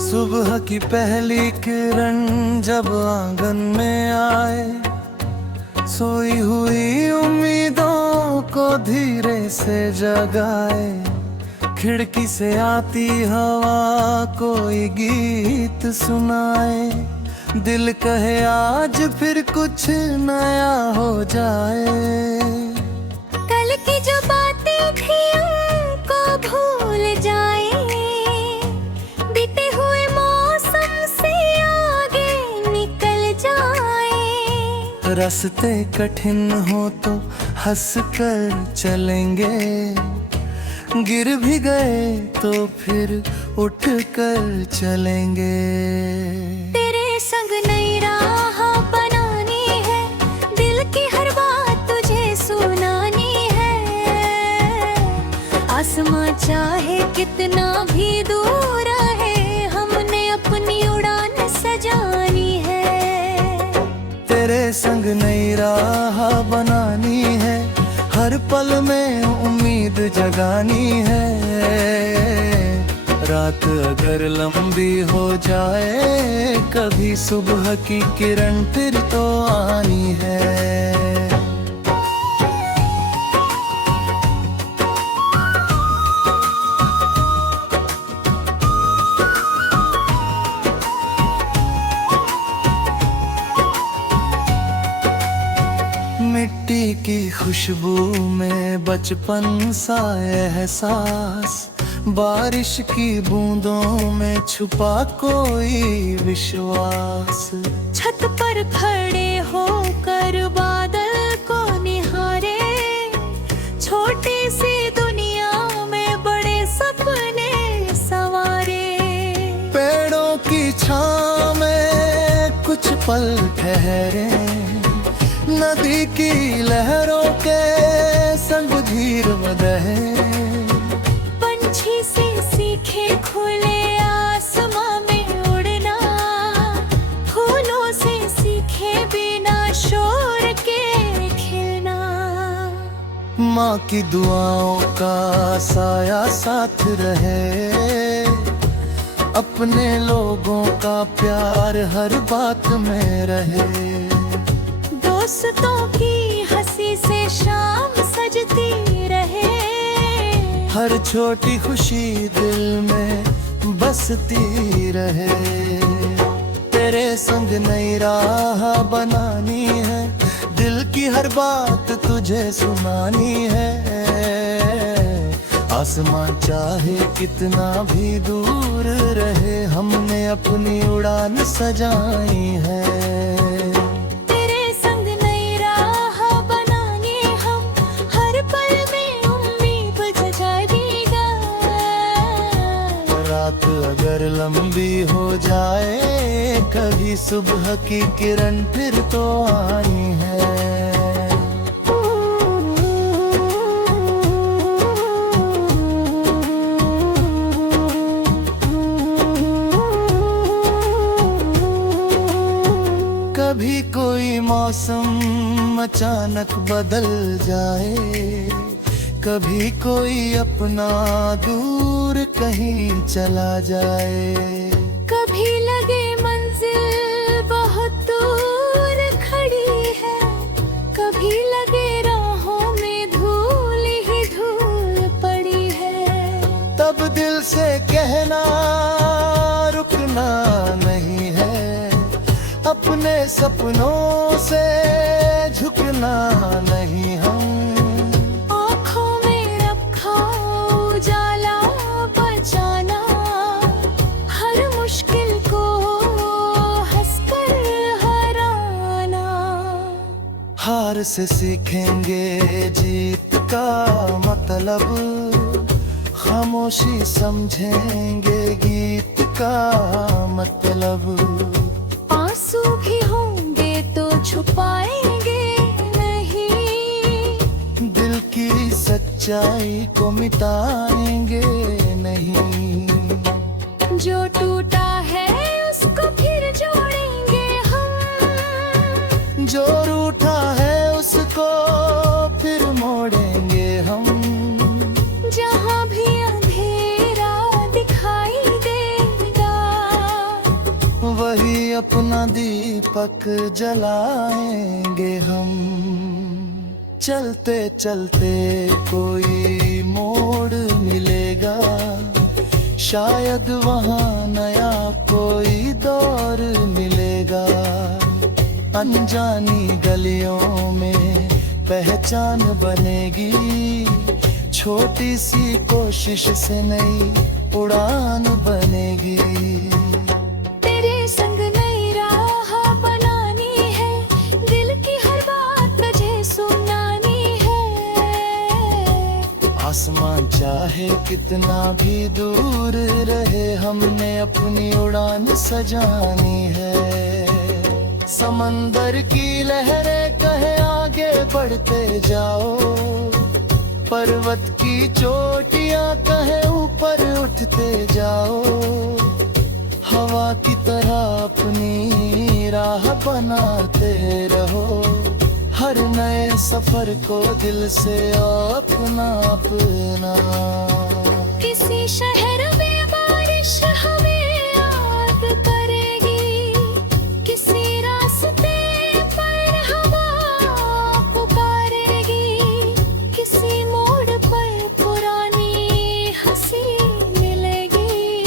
सुबह की पहली किरण जब आंगन में आए, सोई हुई उम्मीदों को धीरे से जगाए। खिड़की से आती हवा कोई गीत सुनाए, दिल कहे आज फिर कुछ नया हो जाए। कल की जो बातें थी उनको भूल जाए, बीते हुए मौसम से आगे निकल जाए। रास्ते कठिन हो तो हंस कर चलेंगे, गिर भी गए तो फिर उठ कर चलेंगे। तेरे संग नई राह बनानी है, दिल की हर बात तुझे सुनानी है। आसमां चाहे कितना भी दूर है, हमने अपनी उड़ान सजानी है। तेरे संग नई राह बनानी है, हर पल में उम्मीद जगानी है। रात अगर लंबी हो जाए, कभी सुबह की किरण फिर तो आनी है। मिट्टी की खुशबू में बचपन सा एहसास, बारिश की बूंदों में छुपा कोई विश्वास। छत पर खड़े होकर बादल को निहारे, छोटी सी दुनिया में बड़े सपने सवारे। पेड़ों की छांव में कुछ पल ठहरे, नदी की लहरों के संग धीर बहे। पंछी से सीखे खुले आसमां में उड़ना, फूलों से सीखे बिना शोर के खिलना। माँ की दुआओं का साया साथ रहे, अपने लोगों का प्यार हर बात में रहे। दोस्तों की हंसी से शाम सजती रहे, हर छोटी खुशी दिल में बसती रहे। तेरे संग नई राह बनानी है, दिल की हर बात तुझे सुनानी है। आसमां चाहे कितना भी दूर रहे, हमने अपनी उड़ान सजाई है। रात अगर लंबी हो जाए, कभी सुबह की किरण फिर तो आनी है। कभी कोई मौसम अचानक बदल जाए, कभी कोई अपना दूर कहीं चला जाए। कभी लगे मंजिल बहुत दूर खड़ी है, कभी लगे राहों में धूल ही धूल पड़ी है। तब दिल से कहना रुकना नहीं है, अपने सपनों से झुकना नहीं हम। हार से सीखेंगे जीत का मतलब, खामोशी समझेंगे गीत का मतलब। आंसू भी होंगे तो छुपाएंगे नहीं, दिल की सच्चाई को मिटाएंगे नहीं। जो टूटा है उसको फिर जोड़ेंगे हम, जो रूठा है उसको फिर मोड़ेंगे हम। जहाँ भी अंधेरा दिखाई देगा, अपना दीपक जलाएंगे हम। चलते चलते कोई मोड़ मिलेगा, शायद वहाँ नया कोई दौर मिलेगा। अनजानी गलियों में पहचान बनेगी, छोटी सी कोशिश से नई उड़ान बनेगी। तेरे संग नई राह बनानी है, दिल की हर बात तुझे सुनानी है। आसमान चाहे कितना भी दूर रहे, हमने अपनी उड़ान सजानी है। समंदर की लहरें कहे आगे बढ़ते जाओ, पर्वत की चोटियां कहे ऊपर उठते जाओ। हवा की तरह अपनी राह बनाते रहो, हर नए सफर को दिल से अपना अपना। किसी शहर में बारिश हमें याद करेगी, किसी रास्ते पर हवा पुकारेगी, किसी मोड़ पर पुरानी हंसी मिलेगी,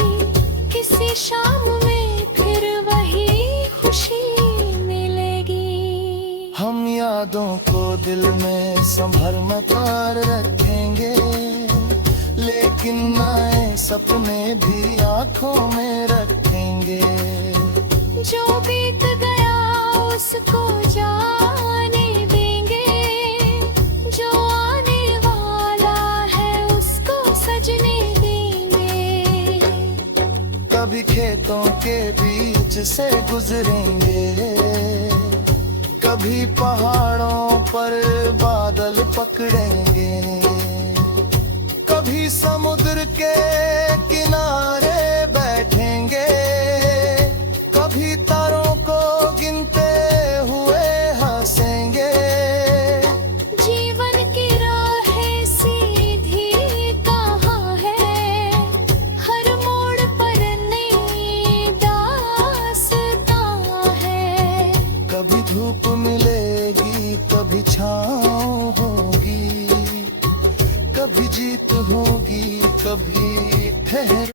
किसी शाम में फिर वही खुशी मिलेगी। हम यादों को दिल में संभल में तार रखेंगे, लेकिन नए सपने भी आंखों में रखेंगे। जो बीत गया उसको जाने देंगे, जो आने वाला है उसको सजने देंगे। कभी खेतों के बीच से गुजरेंगे, कभी पहाड़ों पर बादल पकड़ेंगे, कभी समुद्र के किनारे बैठेंगे, कभी तारों को गिनते हुए हंसेंगे। जीवन की राहें सीधी कहाँ है, हर मोड़ पर नई दास्तां है। कभी धूप मिलेगी, कभी छाँव होगी, कभी जीत होगी, कभी ठहर।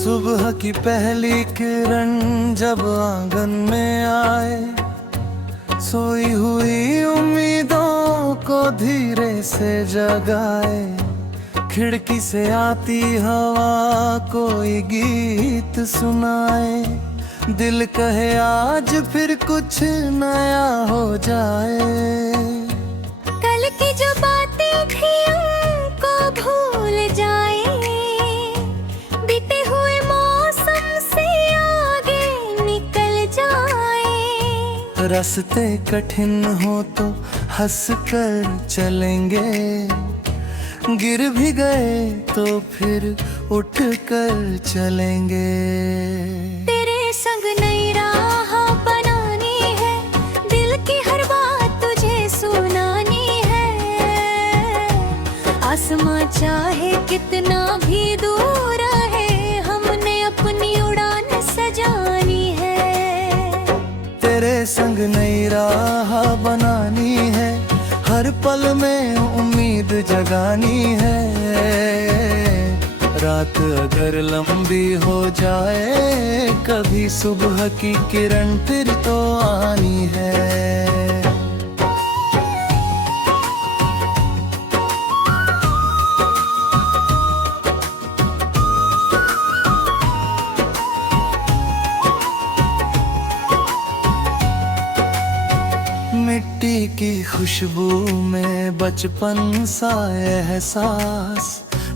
सुबह की पहली किरण जब आंगन में आए, सोई हुई उम्मीदों को धीरे से जगाए। खिड़की से आती हवा कोई गीत सुनाए, दिल कहे आज फिर कुछ नया हो जाए। कल की जो बातें थी उनको भूल जाए, बीते हुए मौसम से आगे निकल जाए। रास्ते कठिन हो तो हंस कर चलेंगे, गिर भी गए तो फिर उठ कर चलेंगे। तेरे संग नई राह बनानी है, दिल की हर बात तुझे सुनानी है। आसमां चाहे कितना भी दूर है, हमने अपनी उड़ान सजानी है। तेरे संग नई राह बनानी है, हर पल में उम्मीद जगानी है। रात अगर लंबी हो जाए, कभी सुबह की किरण फिर तो आनी है। मिट्टी की खुशबू में बचपन सा एहसास,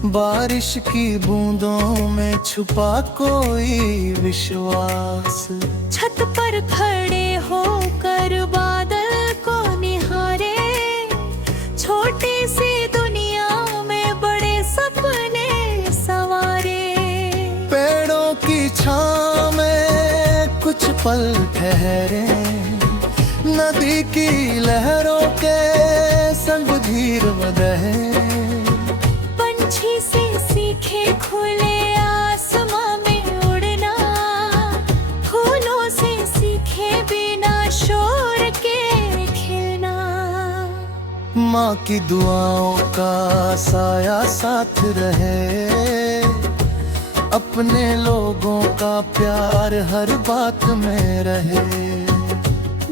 बारिश की बूंदों में छुपा कोई विश्वास। छत पर खड़े होकर बादल को निहारे, छोटी सी दुनिया में बड़े सपने सवारे। पेड़ों की छां में पल ठहरे, नदी की लहरों के संग धीर बहे। पंछी से सीखे खुले आसमां में उड़ना, फूलों से सीखे बिना शोर के खिलना। माँ की दुआओं का साया साथ रहे, अपने लोगों का प्यार हर बात में रहे।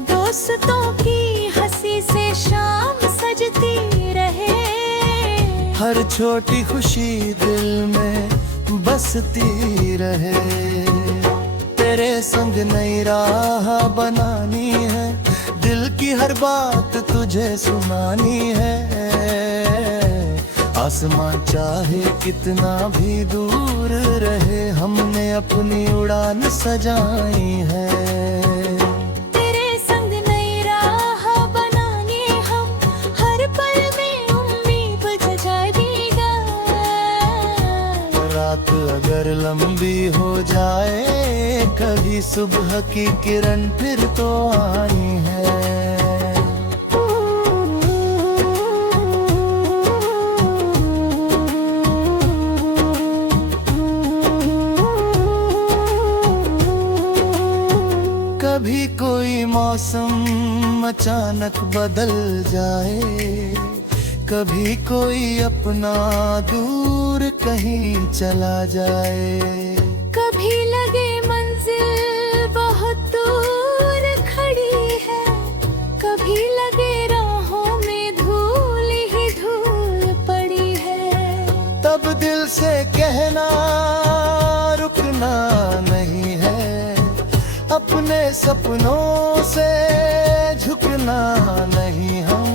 दोस्तों की हंसी से शाम सजती रहे, हर छोटी खुशी दिल में बसती रहे। तेरे संग नई राह बनानी है, दिल की हर बात तुझे सुनानी है। आसमां चाहे कितना भी दूर रहे, हमने अपनी उड़ान सजाई है। तेरे संग नई राह बनानी हम, हर पल में उम्मीद जगाएगा। रात अगर लंबी हो जाए, कभी सुबह की किरण फिर तो आनी है। कभी कोई मौसम अचानक बदल जाए, कभी कोई अपना दूर कहीं चला जाए। कभी लगे मंजिल बहुत दूर खड़ी है, कभी लगे राहों में धूल ही धूल पड़ी है। तब दिल से कहना रुकना नहीं है, अपने सपनों से झुकना नहीं हम।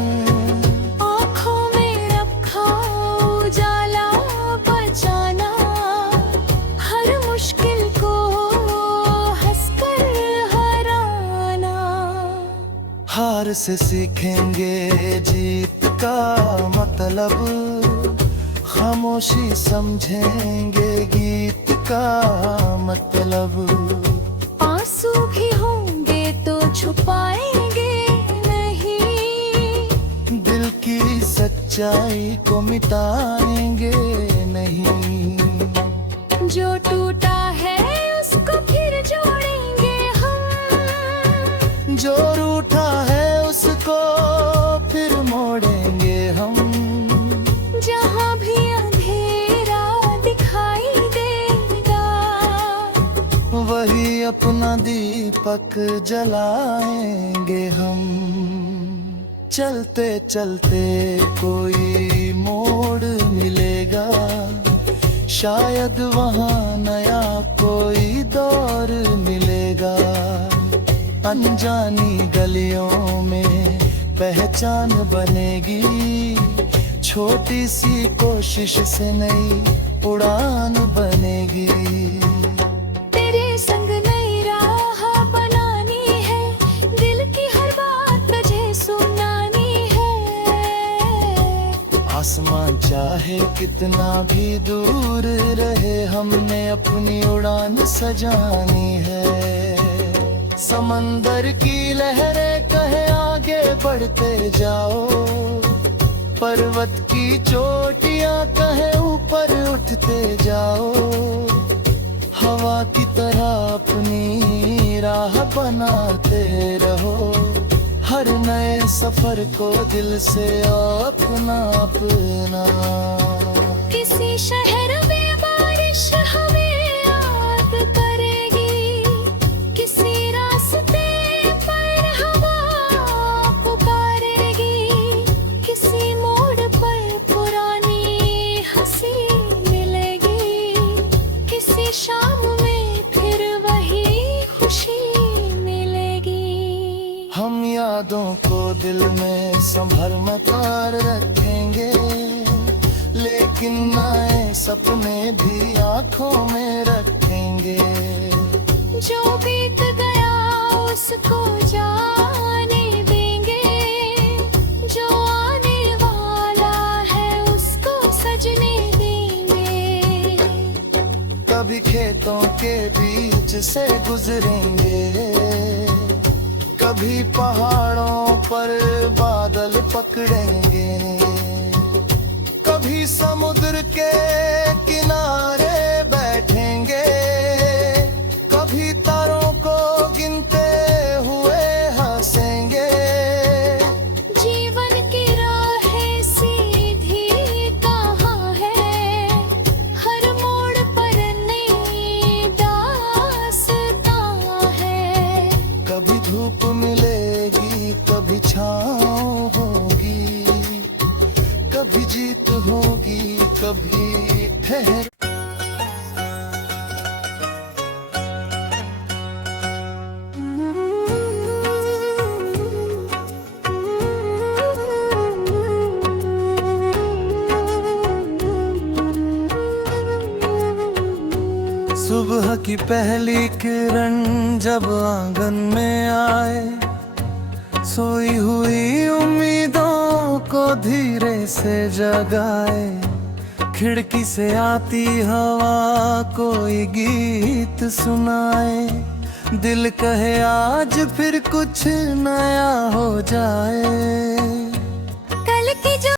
आँखों में रखा उजाला बचाना, हर मुश्किल को हंसकर हराना। हार से सीखेंगे जीत का मतलब, खामोशी समझेंगे गीत का मतलब। आंसू भी होंगे तो छुपाएंगे नहीं, दिल की सच्चाई को मिटाएंगे नहीं। जो टूटा है उसको फिर जोड़ेंगे हम, जो रूठा है उसको फिर मोड़ेंगे हम। जहाँ भी अंधेरा दिखाई देगा, वही अपना दीपक जलाएंगे हम। चलते चलते कोई मोड़ मिलेगा, शायद वहाँ नया कोई दौर मिलेगा। अनजानी गलियों में पहचान बनेगी, छोटी सी कोशिश से नई उड़ान बनेगी। तेरे संग नई राह बनानी है, दिल की हर बात तुझे सुनानी है। आसमां चाहे कितना भी दूर रहे, हमने अपनी उड़ान सजानी है। समंदर की लहरें कहे आगे बढ़ते जाओ, पर्वत की चोटियां कहे ऊपर उठते जाओ। हवा की तरह अपनी राह बनाते रहो, हर नए सफर को दिल से अपना अपना। किसी शहर में बारिश हमें याद करेगी, किसी रास्ते पर हवा पुकारेगी, किसी मोड़ पर पुरानी हंसी मिलेगी, किसी शाम में फिर वही खुशी मिलेगी। हम यादों को दिल में संभल में तार रखेंगे, लेकिन नए सपने भी आंखों में रखेंगे। जो बीत गया उसको जाने देंगे, जो आने वाला है उसको सजने देंगे। कभी खेतों के बीच से गुजरेंगे, कभी पहाड़ों पर बादल पकड़ेंगे, कभी समुद्र के किनारे बैठेंगे, कभी तारों को गिनते हुए हंसेंगे। जीवन की राहें सीधी कहाँ है, हर मोड़ पर नई दास्तां है। कभी धूप मिलेगी, कभी छाँव होगी, कभी जीत होगी, कभी ठहर। सुबह की पहली किरण जब आंगन में आए, सोई हुई उम्मीदों को धीरे से जगाए। खिड़की से आती हवा कोई गीत सुनाए, दिल कहे आज फिर कुछ नया हो जाए। कल की जो